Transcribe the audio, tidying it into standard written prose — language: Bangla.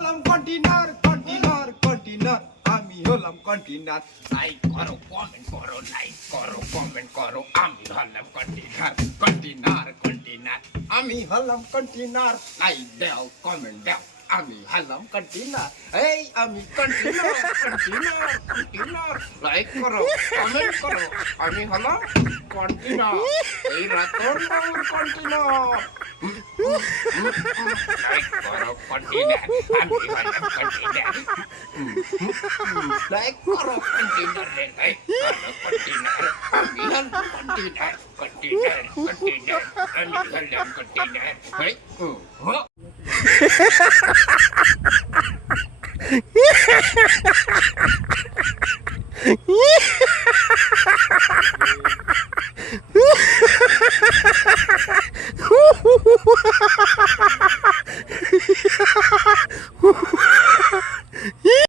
হলাম কন্টিনার কন্টিনার কন্টিনার আমি হলাম কন্টিনার লাইক করো কমেন্ট করো লাইক করো কমেন্ট করো আমি হলাম কন্টিনার কন্টিনার কন্টিনার আমি হলাম কন্টিনার লাইক দাও কমেন্ট দাও আমি হলাম কন্টিনার এই আমি কন্টিনার কন্টিনার কন্টিনার লাইক করো কমেন্ট করো আমি হলাম কন্টিনার এই রাতন কন্টিনার লাইক করো কন্টিনার আমি হলাম কন্টিনার লাইক করো কন্টিনার লাইক করো কন্টিনার আমি হলাম কন্টিনার কন্টিনার কন্টিনার আমি হলাম কন্টিনার